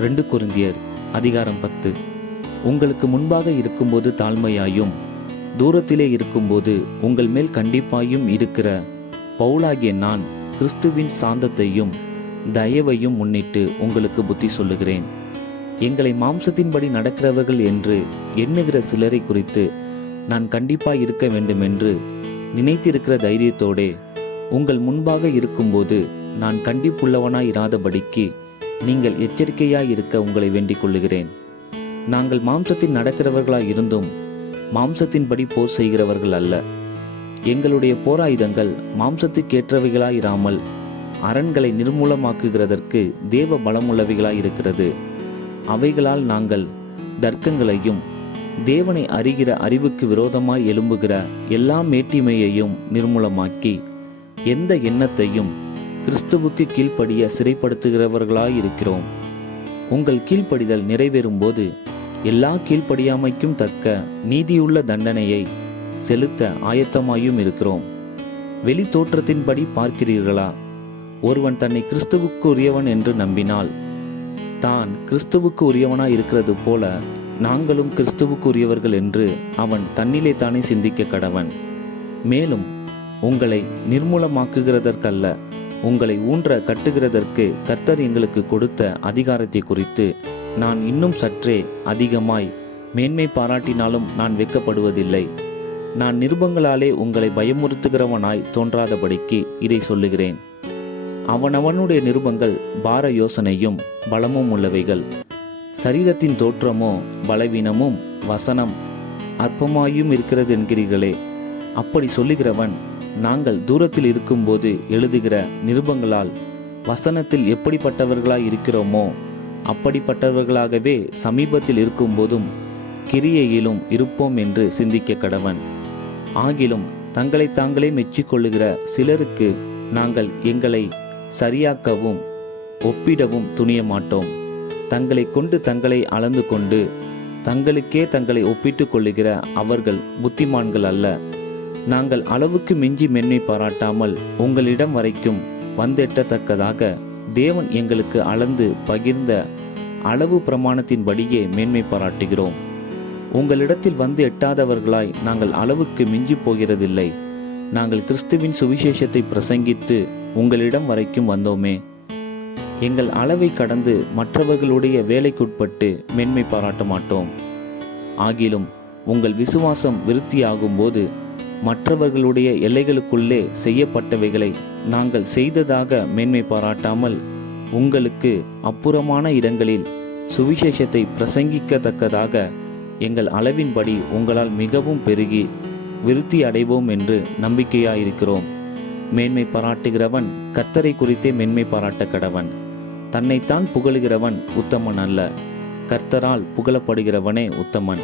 2 கொரிந்தியர் அதிகாரம் 10. உங்களுக்கு முன்பாக இருக்கும்போது தாழ்மையாயும் தூரத்திலே இருக்கும்போது உங்கள் மேல் கண்டிப்பாயும் இருக்கிற பவுலாகிய நான் கிறிஸ்துவின் சாந்தத்தையும் தயவையும் முன்னிட்டு உங்களுக்கு புத்தி சொல்லுகிறேன். எங்களை மாம்சத்தின்படி நடக்கிறவர்கள் என்று எண்ணுகிற சிலரை குறித்து நான் கண்டிப்பாய் இருக்க வேண்டுமென்று நினைத்திருக்கிற தைரியத்தோடே உங்கள் முன்பாக இருக்கும்போது நான் கண்டிப்புள்ளவனாய் இராதபடிக்கு நீங்கள் எச்சரிக்கையாய் இருக்க உங்களை வேண்டிக் கொள்ளுகிறேன். நாங்கள் மாம்சத்தில் நடக்கிறவர்களாய் இருந்தும் மாம்சத்தின்படி போர் செய்கிறவர்கள் அல்ல. எங்களுடைய போராயுதங்கள் மாம்சத்துக்கேற்றவைகளாயிராமல் அரண்களை நிர்மூலமாக்குகிறதற்கு தேவ பலமுள்ளவைகளாயிருக்கிறது. அவைகளால் நாங்கள் தர்க்கங்களையும் தேவனை அறிகிற அறிவுக்கு விரோதமாய் எழும்புகிற எல்லா மேட்டிமையையும் நிர்மூலமாக்கி எந்த எண்ணத்தையும் கிறிஸ்துவுக்கு கீழ்ப்படிய சிறைப்படுத்துகிறவர்களாயிருக்கிறோம். உங்கள் கீழ்ப்படிதல் நிறைவேறும்போது எல்லா கீழ்ப்படியாமைக்கும் தக்க நீதியுள்ள தண்டனையை செலுத்த ஆயத்தமாயும் இருக்கிறோம். வெளி தோற்றத்தின்படி பார்க்கிறீர்களா? ஒருவன் தன்னை கிறிஸ்துவுக்கு உரியவன் என்று நம்பினால் தான் கிறிஸ்துவுக்கு உரியவனாய் இருக்கிறது போல நாங்களும் கிறிஸ்துவுக்கு உரியவர்கள் என்று அவன் தன்னிலே தானே சிந்திக்க கடவன். மேலும் உங்களை நிர்மூலமாக்குகிறதற்கல்ல, உங்களை ஊன்ற கட்டுகிறதற்கு கர்த்தர் எங்களுக்கு கொடுத்த அதிகாரத்தை குறித்து நான் இன்னும் சற்றே அதிகமாய் மேன்மை பாராட்டினாலும் நான் வெட்கப்படுவதில்லை. நான் நிருபங்களாலே உங்களை பயமுறுத்துகிறவனாய் தோன்றாதபடிக்கு இதை சொல்லுகிறேன். அவனவனுடைய நிருபங்கள் பார யோசனையும் பலமும் உள்ளவைகள். சரீரத்தின் தோற்றமோ பலவீனமும் வசனம் அற்பமாயும் இருக்கிறது என்கிறீர்களே. அப்படி சொல்லுகிறவன் நாங்கள் தூரத்தில் இருக்கும்போது எழுதுகிற நிருபங்களால் வசனத்தில் எப்படிப்பட்டவர்களாய் இருக்கிறோமோ அப்படிப்பட்டவர்களாகவே சமீபத்தில் இருக்கும்போதும் கிரியையிலும் இருப்போம் என்று சிந்திக்க கடவன். ஆகிலும் தங்களை தாங்களே மெச்சிக்கொள்ளுகிற சிலருக்கு நாங்கள் எங்களை சரியாக்கவும் ஒப்பிடவும் துணிய மாட்டோம். தங்களை கொண்டு தங்களை அளந்து கொண்டு தங்களுக்கே தங்களை ஒப்பிட்டு கொள்ளுகிற அவர்கள் புத்திமான்கள் அல்ல. நாங்கள் அளவுக்கு மிஞ்சி மென்மை பாராட்டாமல் உங்களிடம் வரைக்கும் வந்தெட்டத்தக்கதாக தேவன் எங்களுக்கு அளந்து பகிர்ந்த அளவு பிரமாணத்தின்படியே மேன்மை பாராட்டுகிறோம். உங்களிடத்தில் வந்து எட்டாதவர்களாய் நாங்கள் அளவுக்கு மிஞ்சி போகிறதில்லை. நாங்கள் கிறிஸ்துவின் சுவிசேஷத்தை பிரசங்கித்து உங்களிடம் வரைக்கும் வந்தோமே. எங்கள் அளவை கடந்து மற்றவர்களுடைய வேலைக்குட்பட்டு மேன்மை பாராட்ட மாட்டோம். ஆகிலும் உங்கள் விசுவாசம் விருத்தியாகும்போது மற்றவர்களுடைய எல்லைகளுக்குள்ளே செய்யப்பட்டவைகளை நாங்கள் செய்ததாக மேன்மை பாராட்டாமல் உங்களுக்கு அப்புறமான இடங்களில் சுவிசேஷத்தை பிரசங்கிக்கத்தக்கதாக எங்கள் அளவின்படி உங்களால் மிகவும் பெருகி விருத்தி அடைவோம் என்று நம்பிக்கையாயிருக்கிறோம். மேன்மை பாராட்டுகிறவன் கர்த்தரை குறித்தே மேன்மை பாராட்ட கடவன். தன்னைத்தான் புகழுகிறவன் உத்தமன் அல்ல, கர்த்தரால் புகழப்படுகிறவனே உத்தமன்.